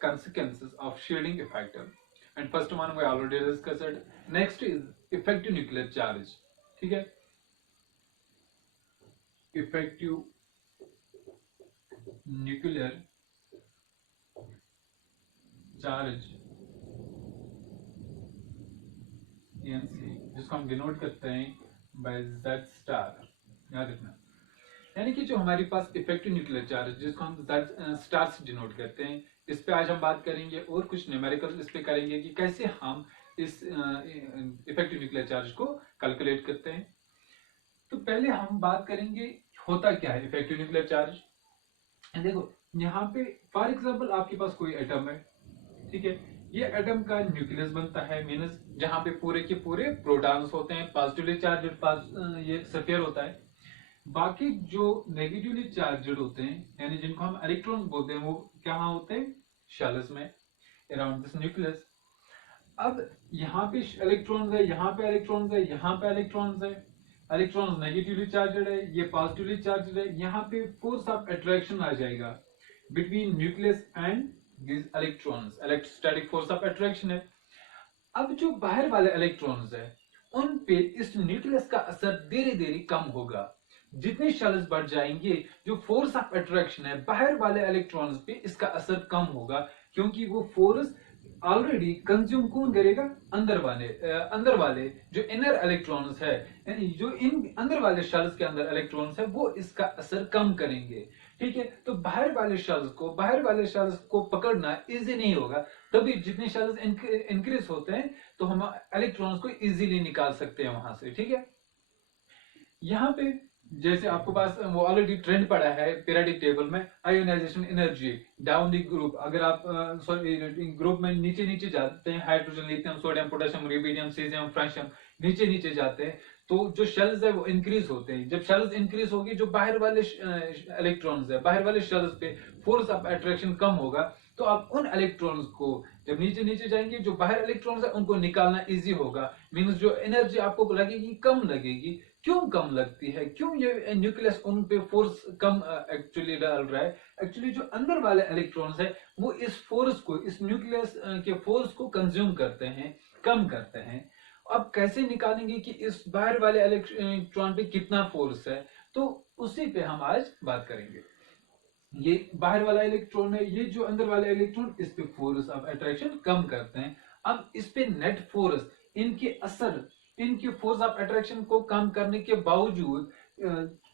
consequences of shielding effect. And first one we already discussed. Next is effective nuclear charge. ठीक है, effective nuclear charge ENC, जिसको हम denote करते हैं bye Z star, याद रखना। यानी कि जो हमारे पास इफेक्टिव न्यूक्लियर चार्ज जिसको हम Z स्टार से डिनोट करते हैं, इस पे आज हम बात करेंगे और कुछ न्यूमेरिकल इस पे करेंगे कि कैसे हम इस इफेक्टिव न्यूक्लियर चार्ज को कैलकुलेट करते हैं। तो पहले हम बात करेंगे होता क्या है इफेक्टिव न्यूक्लियर चार्ज। देखो यहाँ पे फॉर एग्जांपल आपके पास कोई एटम है, ठीक है, ये एटम का न्यूक्लियस बनता है, मींस जहां पे पूरे के पूरे प्रोटॉन्स होते हैं, पॉजिटिवली चार्ज ये स्फीयर होता है। बाकी जो नेगेटिवली चार्जड होते हैं यानी जिनको हम इलेक्ट्रॉन्स बोलते हैं, वो कहाँ होते हैं, शेल्स में अराउंड दिस न्यूक्लियस। अब यहाँ पे इलेक्ट्रॉन्स है, यहाँ पे इलेक्ट्रॉन्स है, यहाँ पे इलेक्ट्रॉन्स है, इलेक्ट्रॉन्स नेगेटिवली चार्जड है, ये पॉजिटिवली चार्जड है। यहाँ पे फोर्स ऑफ अट्रैक्शन आ जाएगा between nucleus and this electrons, electrostatic force of attraction है। अब जो बाहर वाले इलेक्ट्रॉन्स है उन पे इस न्यूक्लियस का असर धीरे धीरे कम होगा। जितने शेल्स बढ़ जाएंगे जो फोर्स ऑफ अट्रैक्शन है बाहर वाले इलेक्ट्रॉन्स पे इसका असर कम होगा, क्योंकि वो फोर्स ऑलरेडी कंज्यूम कौन करेगा, अंदर वाले जो इनर इलेक्ट्रॉन्स है, यानी जो इन अंदर वाले शेल्स के अंदर इलेक्ट्रॉन्स है वो इसका असर कम करेंगे। ठीक है, तो बाहर वाले शेल्स को पकड़ना इजी नहीं होगा, तभी जितने शेल्स इंक्रीज होते हैं तो हम इलेक्ट्रॉन्स को इजीली निकाल सकते हैं वहां से। ठीक है, यहाँ पे जैसे आपके पास वो ऑलरेडी ट्रेंड पड़ा है पीरियोडिक टेबल में, ionization energy down the group, अगर आप ग्रुप में नीचे नीचे जाते हैं, hydrogen, lithium, sodium, potassium, rubidium, caesium, francium, नीचे नीचे जाते हैं तो जो शेल्स है वो इंक्रीज होते हैं। जब शेल्स इंक्रीज होगी जो बाहर वाले इलेक्ट्रॉन्स है, बाहर वाले शेल्स पे फोर्स ऑफ अट्रैक्शन कम होगा, तो आप उन इलेक्ट्रॉन्स को जब नीचे नीचे जाएंगे जो बाहर इलेक्ट्रॉन्स है उनको निकालना इजी होगा, मींस जो एनर्जी आपको लगेगी कम लगेगी। क्यों कम लगती है, क्यों ये न्यूक्लियस उन पे फोर्स कम एक्चुअली डाल रहा है, एक्चुअली जो अंदर वाले इलेक्ट्रॉन्स है वो इस फोर्स को, इस न्यूक्लियस के फोर्स को कंज्यूम करते हैं, कम करते हैं। अब कैसे निकालेंगे कि इस बाहर वाले इलेक्ट्रॉन पे कितना फोर्स है, तो उसी पे हम आज बात करेंगे। ये बाहर वाला इलेक्ट्रॉन है, ये जो अंदर वाले इलेक्ट्रॉन इस पे फोर्स ऑफ अट्रैक्शन कम करते हैं। अब इस पे नेट फोर्स, इनके असर, इनके फोर्स ऑफ अट्रैक्शन को कम करने के बावजूद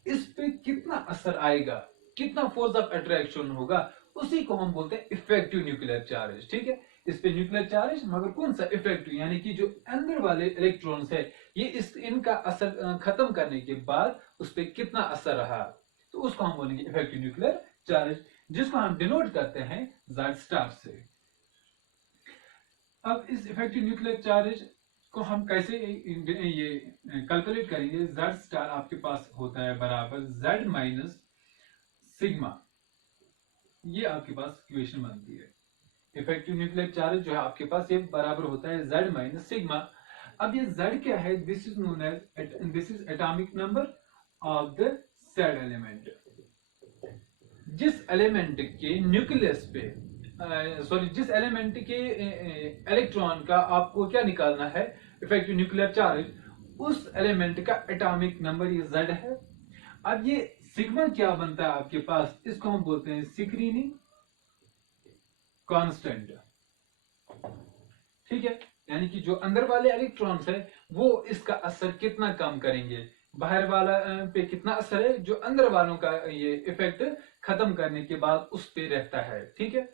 इस पे कितना असर आएगा, कितना फोर्स ऑफ अट्रैक्शन होगा, उसी को हम बोलते हैं इफेक्टिव न्यूक्लियर चार्ज। ठीक है, इस पे न्यूक्लियर चार्ज मगर कौन सा इफेक्टिव, यानी कि जो अंदर वाले इलेक्ट्रॉन्स है ये इनका असर खत्म करने के बाद उस पर कितना असर रहा, तो उसको हम बोलेंगे इफेक्टिव न्यूक्लियर चार्ज, जिसको हम डिनोट करते हैं Z स्टार से। अब इस इफेक्टिव न्यूक्लियर चार्ज को हम कैसे ये कैलकुलेट करेंगे। Z स्टार आपके पास होता है बराबर Z माइनस सिग्मा, ये आपके पास इक्वेशन बनती है। इफेक्टिव न्यूक्लियर चार्ज जो है आपके पास ये बराबर होता है Z माइनस सिग्मा। अब ये Z क्या है, this is known as, this is atomic number of the said element. जिस एलिमेंट के न्यूक्लियस पे जिस एलिमेंट के इलेक्ट्रॉन का आपको क्या निकालना है, इफेक्टिव न्यूक्लियर चार्ज, उस एलिमेंट का एटॉमिक नंबर ये Z है। अब ये सिग्मा क्या बनता है आपके पास, इसको हम बोलते हैं स्क्रीनिंग कांस्टेंट। ठीक है, यानी कि जो अंदर वाले इलेक्ट्रॉन्स है वो इसका असर कितना कम करेंगे, बाहर वाला पे कितना असर है, जो अंदर वालों का ये इफेक्ट खत्म करने के बाद उस पे रहता है। ठीक है,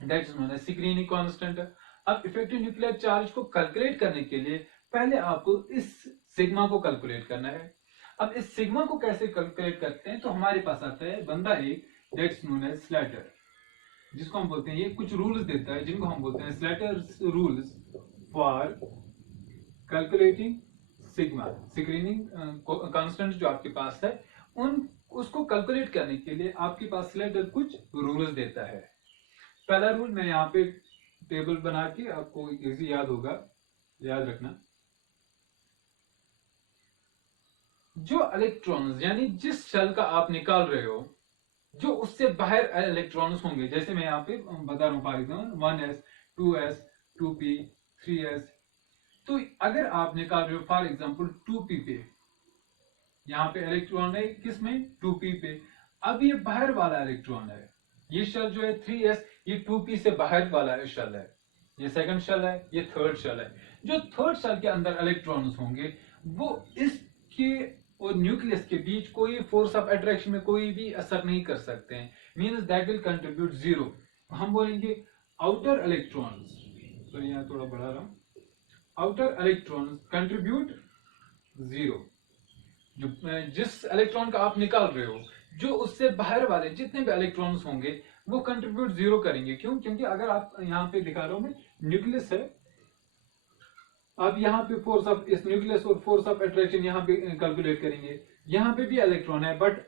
that is known as screening constant. अब इफेक्टिव न्यूक्लियर चार्ज को कैलकुलेट करने के लिए पहले आपको इस सिग्मा को कैलकुलेट करना है। अब इस सिग्मा को कैसे कैलकुलेट करते हैं, तो हमारे पास आता है बंदा एक, दैट्स नोन एज स्लैटर, जिसको हम बोलते हैं, ये कुछ रूल्स देता है जिनको हम बोलते हैं Slater's rules for calculating sigma, screening constant जो आपके पास है उसको कैलकुलेट करने के लिए आपके पास स्लैटर कुछ रूल्स देता है। पहला रूल मैं यहाँ पे टेबल बना के आपको इजी याद होगा, याद रखना। जो इलेक्ट्रॉन्स यानी जिस शेल का आप निकाल रहे हो जो उससे बाहर इलेक्ट्रॉन्स होंगे, जैसे मैं यहाँ पे बता रहा हूँ for example 1s 2s 2p 3s। तो अगर आप निकाल रहे हो फॉर एग्जाम्पल 2p पे, यहाँ पे इलेक्ट्रॉन है किसमें 2p पे, अब ये बाहर वाला इलेक्ट्रॉन है, ये शेल जो है 3s ये 2p से बाहर वाला शेल है, ये सेकंड शेल है, ये थर्ड शेल है। जो थर्ड शेल के अंदर इलेक्ट्रॉन्स होंगे वो इसके और न्यूक्लियस के बीच कोई फोर्स ऑफ अट्रैक्शन में कोई भी असर नहीं कर सकते हैं, means that will contribute zero. हम बोलेंगे आउटर इलेक्ट्रॉन्स, तो यहाँ थोड़ा बढ़ा रहा हूं, आउटर इलेक्ट्रॉन्स कंट्रीब्यूट जीरो। जो जिस इलेक्ट्रॉन का आप निकाल रहे हो, जो उससे बाहर वाले जितने भी इलेक्ट्रॉन्स होंगे वो कंट्रीब्यूट जीरो करेंगे। क्यों? क्योंकि अगर आप यहाँ पे दिखा रहा हूं मैं, न्यूक्लियस है, अब यहाँ पे फोर्स ऑफ इस न्यूक्लियस और फोर्स ऑफ अट्रैक्शन यहाँ पे कैलकुलेट करेंगे, यहाँ पे भी इलेक्ट्रॉन है, बट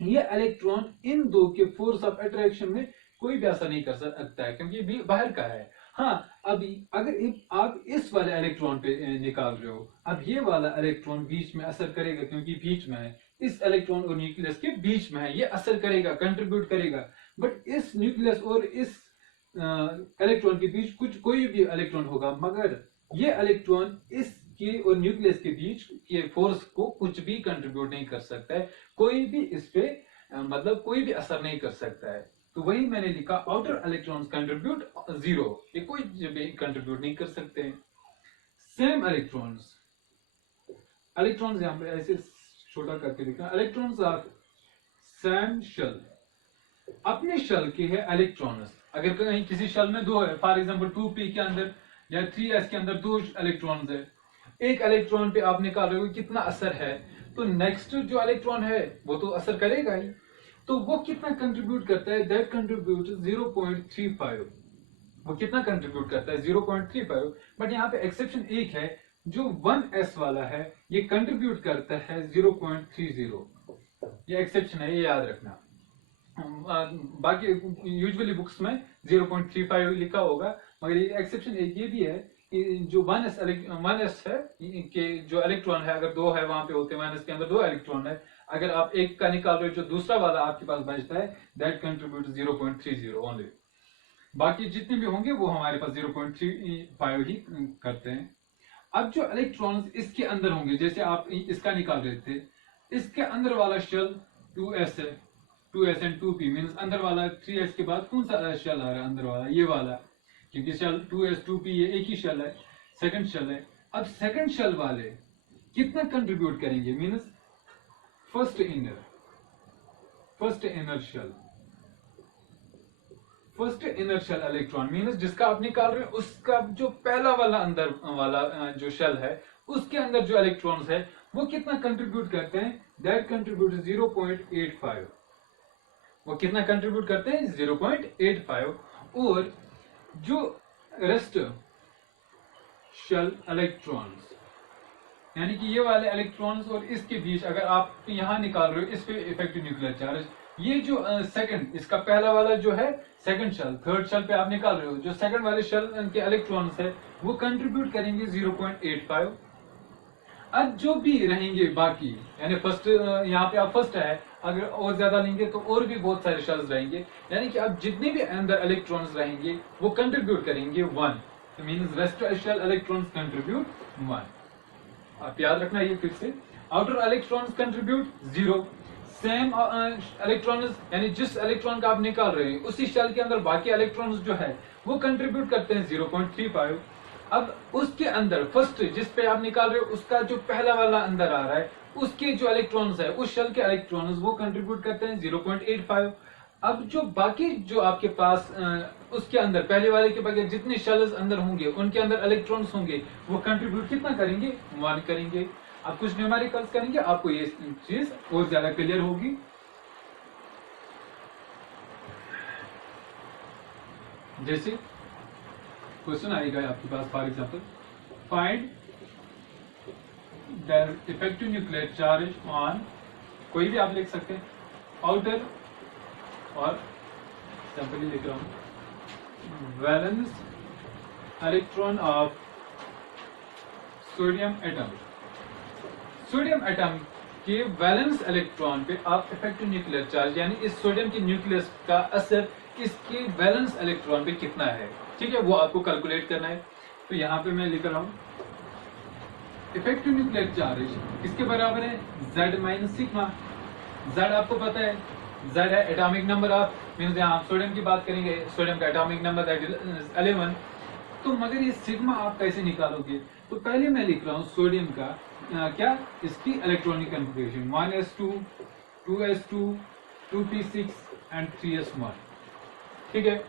ये इलेक्ट्रॉन इन दो के फोर्स ऑफ अट्रैक्शन में कोई भी असर नहीं कर सकता है, क्योंकि ये बाहर का है। हाँ, अभी अगर आप इस वाले इलेक्ट्रॉन पे निकाल रहे हो, अब ये वाला इलेक्ट्रॉन बीच में असर करेगा, क्योंकि बीच में है, इस इलेक्ट्रॉन और न्यूक्लियस के बीच में है, ये असर करेगा, कंट्रीब्यूट करेगा। बट इस न्यूक्लियस और इस इलेक्ट्रॉन के बीच कुछ कोई भी इलेक्ट्रॉन होगा, मगर ये इलेक्ट्रॉन इसके और न्यूक्लियस के बीच के फोर्स को कुछ भी कंट्रीब्यूट नहीं कर सकता है, कोई भी इस पे मतलब कोई भी असर नहीं कर सकता है। तो वही मैंने लिखा, आउटर इलेक्ट्रॉन्स कंट्रीब्यूट जीरो, ये कोई भी कंट्रीब्यूट नहीं कर सकते हैं। सेम इलेक्ट्रॉन्स यहां पे ऐसे छोटा करके लिखा, इलेक्ट्रॉन्स आर सेम शेल, अपने शेल के है इलेक्ट्रॉन्स। अगर कहीं किसी शेल में दो है, फॉर एग्जांपल 2p के अंदर या 3s के अंदर दो इलेक्ट्रॉन्स है, एक इलेक्ट्रॉन पे आप निकाल रहे हो कितना असर है, तो नेक्स्ट जो इलेक्ट्रॉन है वो तो असर करेगा ही, तो वो कितना कंट्रीब्यूट करता है, दैट कंट्रीब्यूट 0.35। वो कितना कंट्रीब्यूट करता है 0.35, बट यहाँ पे एक्सेप्शन एक है, जो 1s वाला है ये कंट्रीब्यूट करता है 0.30। ये एक्सेप्शन है, ये याद रखना। बाकी यूजुअली बुक्स में 0.35 लिखा होगा, मगर ये एक्सेप्शन एक ये भी है कि जो 1s है कि जो इलेक्ट्रॉन है, अगर दो है वहां पे होते हैं, 1s के अंदर दो इलेक्ट्रॉन है, अगर आप एक का निकाल रहे हो जो दूसरा वाला आपके पास बचता है, दैट कंट्रीब्यूट 0.30 ओनली। बाकी जितने भी होंगे वो हमारे पास 0.35 ही करते हैं। अब जो इलेक्ट्रॉन्स इसके अंदर होंगे, जैसे आप इसका निकाल रहे थे, इसके अंदर वाला शेल 2s है, 2s एंड 2p मींस अंदर वाला 3s के बाद कौन सा शेल आ रहा है, अंदर वाला ये वाला, क्योंकि शेल 2s 2p ये एक ही शेल है, सेकंड शेल है। अब सेकंड शेल वाले कितना कंट्रीब्यूट करेंगे, means first inner shell electron means जिसका आप निकाल रहे हो, उसका जो पहला वाला अंदर वाला जो शेल है, उसके अंदर जो इलेक्ट्रॉन्स है वो कितना कंट्रीब्यूट करते हैं, दैट कंट्रीब्यूट 0.85। वो कितना कंट्रीब्यूट करते हैं 0.85। और जो रेस्ट शेल इलेक्ट्रॉन्स, यानी कि ये वाले इलेक्ट्रॉन्स और इसके बीच अगर आप यहां निकाल रहे हो, इस पे इफेक्टिव न्यूक्लियर चार्ज, ये जो सेकंड इसका पहला वाला जो है सेकंड शेल, थर्ड शेल पे आप निकाल रहे हो, जो सेकंड वाले शेल के इलेक्ट्रॉन्स है वो कंट्रीब्यूट करेंगे 0.85। अब जो भी रहेंगे बाकी, यानी फर्स्ट यहाँ पे आप फर्स्ट है, अगर और ज्यादा लेंगे तो और भी बहुत सारे शेल्स रहेंगे, यानी कि अब जितने भी अंदर इलेक्ट्रॉन्स रहेंगे वो कंट्रीब्यूट करेंगे 1, तो means rest shell electrons contribute 1। आप याद रखना ये फिर से, outer electrons contribute 0, same electrons यानी जिस इलेक्ट्रॉन का आप निकाल रहे हैं उसी शेल के अंदर बाकी इलेक्ट्रॉन्स जो है वो कंट्रीब्यूट करते हैं 0.35। अब उसके अंदर फर्स्ट जिस पे आप निकाल रहे हो उसका जो पहला वाला अंदर आ रहा है, उसके जो इलेक्ट्रॉन्स है उस शेल के इलेक्ट्रॉन्स वो कंट्रीब्यूट करते हैं 0.85। अब जो बाकी जो आपके पास उसके अंदर पहले वाले के बगैर जितने शेल्स अंदर होंगे उनके अंदर इलेक्ट्रॉन्स होंगे वो कंट्रीब्यूट कितना करेंगे, 1 करेंगे। अब कुछ न्यूमेरिकल्स करेंगे, आपको ये चीज और ज्यादा क्लियर होगी। जैसे क्वेश्चन आएगा आपके पास, for example find the effective nuclear charge on, कोई भी आप लिख सकते हैं, आउटर और सिंपली लिख रहा हूं valence electron of sodium atom. Sodium atom कि वैलेंस इलेक्ट्रॉन पे आप इफेक्टिव न्यूक्लियर चार्ज यानी इस सोडियम के न्यूक्लियस का असर इसके वैलेंस इलेक्ट्रॉन पे कितना है, ठीक है, वो आपको कैलकुलेट करना है। तो यहाँ पे मैं लिख रहा हूँ इफेक्टिव न्यूक्लियर चार्ज किसके बराबर है, Z माइनस सिग्मा। Z आपको पता है, Z है एटॉमिक नंबर ऑफ, मींस यहाँ हम सोडियम की बात करेंगे, सोडियम का एटॉमिक नंबर दैट इज 11। तो मगर ये सिग्मा आप कैसे निकालोगे, तो पहले मैं लिख रहा हूँ सोडियम का क्या इसकी electronic configuration 1s2 2s2 2p6 and 3s1, ठीक है।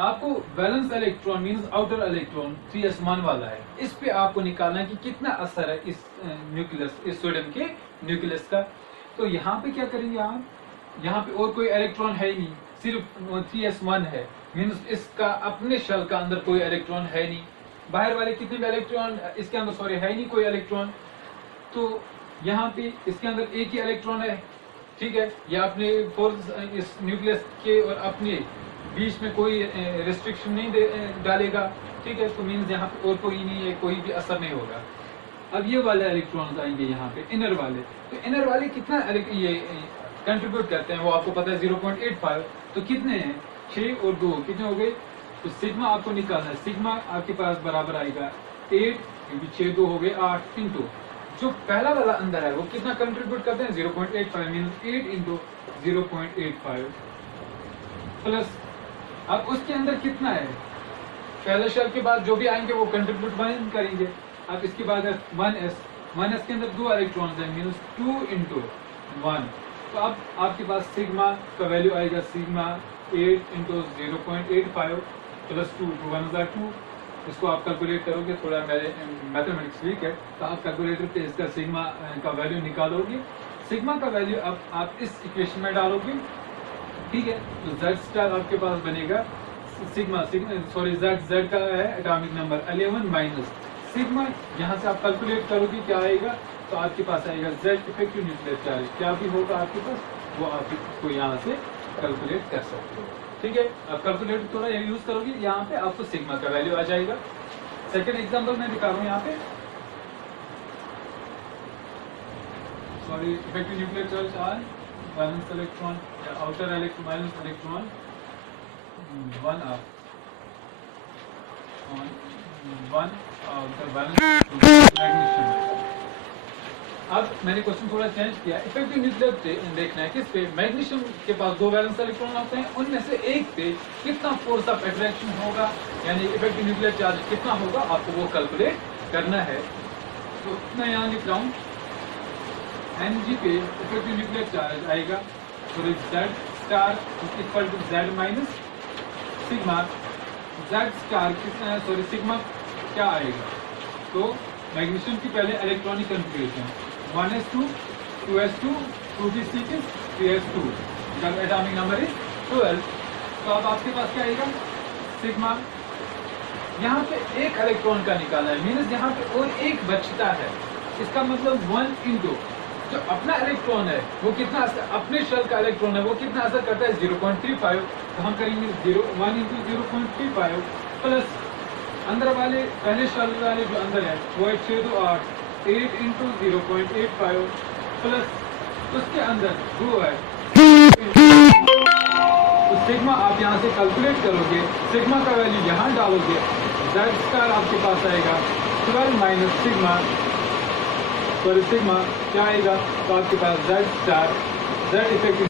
आपको valence electron means outer electron 3s1 वाला है, इस पे आपको निकालना है कि कितना असर है इस न्यूक्लियस, इस सोडियम के न्यूक्लियस का। तो यहाँ पे क्या करेंगे आप, यहाँ पे और कोई इलेक्ट्रॉन है ही नहीं, सिर्फ 3s1 है, मींस इसका अपने शेल का अंदर कोई इलेक्ट्रॉन है नहीं, बाहर वाले कितने भी इलेक्ट्रॉन इसके अंदर सॉरी है नहीं कोई इलेक्ट्रॉन। तो यहाँ पे इसके अंदर एक ही इलेक्ट्रॉन है, ठीक है, या अपने फोर्स इस न्यूक्लियस के और अपने बीच में कोई रिस्ट्रिक्शन नहीं डालेगा, ठीक है। तो मींस यहाँ पे और कोई नहीं है, कोई भी असर नहीं होगा। अब ये वाले इलेक्ट्रॉन्स आएंगे यहाँ पे इनर वाले, तो इनर वाले कितना ये कंट्रीब्यूट करते हैं वो आपको पता है 0.85। तो कितने हैं, 6 और 2 कितने हो गए, तो सिग्मा आपको निकालना है। सिग्मा आपके पास बराबर आएगा 8 क्योंकि 6 2 हो गए 8 इंटू जो पहला वाला अंदर है वो कितना कंट्रीब्यूट करते हैं 0.85 मींस 8 इंटू 0.85 प्लस अब उसके अंदर कितना है, पहले शेल के बाद जो भी आएंगे वो कंट्रीब्यूट 1 करेंगे। अब इसके बाद 1s के अंदर 2 इलेक्ट्रॉन्स हैं मींस 2 इंटू 1। तो अब आपके पास सिग्मा का वैल्यू आएगा सिग्मा 8 इंटू 0.85 प्लस 2 2 1 2। इसको आप कैलकुलेट करोगे, थोड़ा मेरे मैथमेटिक्स वीक है, तो आप कैलकुलेटर पे इसका सिग्मा का वैल्यू निकालोगे। सिग्मा का वैल्यू अब आप इस इक्वेशन में डालोगे, ठीक है। तो Z स्टार आपके पास बनेगा सिग्मा सॉरी Z का है एटॉमिक नंबर 11 माइनस सिग्मा, यहाँ से आप कैलकुलेट करोगे क्या आएगा, तो आपके पास आएगा Z इफेक्टिव न्यूक्लियर चार्ज क्या भी होगा आपके पास, वो आप इसको यहाँ से कैलकुलेट कर सकते हो, ठीक है। आप कैलकुलेटर थोड़ा यूज करोगे, यहाँ पे आपको सिग्मा का वैल्यू आ जाएगा। सेकंड एग्जांपल मैं दिखा रहा हूँ यहाँ पे, sorry effective nuclear charge are valence electron या outer electron valence electron 1 of the valence magnesium. अब मैंने क्वेश्चन थोड़ा चेंज किया, इफेक्टिव न्यूक्लियर देखना है किस पे, मैग्नीशियम के पास 2 वैलेंस इलेक्ट्रॉन होते हैं, उनमें से एक पे कितना फोर्स ऑफ अट्रैक्शन होगा यानी इफेक्टिव न्यूक्लियर चार्ज कितना होगा, आपको वो कैलकुलेट करना है। तो मैं यहाँ लिख रहा हूँ Mg पे इफेक्टिव न्यूक्लियर चार्ज आएगा और Z star equal to Z minus sigma. Z star कितना है, सॉरी सिग्मा क्या आएगा, तो मैग्नीशियम की पहले electronic configuration 1s2 2s2 2p6 3s2 जब एटॉमिक नंबर इज 12। तो अब आपके पास क्या आएगा सिग्मा, यहाँ पे एक इलेक्ट्रॉन का निकालना है मींस यहाँ पे और एक बचता है, इसका मतलब 1 इंटू जो अपना इलेक्ट्रॉन है वो कितना अपने शेल का इलेक्ट्रॉन है वो कितना असर करता है 0.35। तो हम करेंगे 1 इंटू 0.35 प्लस अंदर वाले पहले शेल वाले जो अंदर है वो है 6 2 8 इंटू 0.85 प्लस उसके अंदर 2 है। तो सिग्मा आप यहाँ से कैलकुलेट करोगे, सिग्मा का वैल्यू यहाँ डालोगे, Z स्टार आपके पास आएगा 12 माइनस सिग्मा, सॉरी सिग्मा क्या आएगा, तो आपके पास Z स्टार Z इफेक्टिव